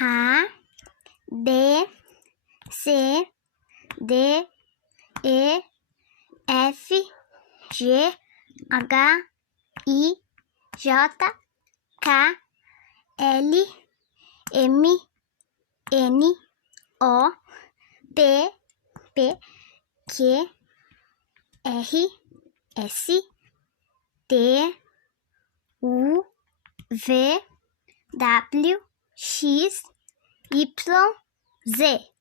A, B, C, D, E, F, G, H, I, J, K, L, M, N, O, P, Q, R, S, T, U, V, W, X, Y, Z.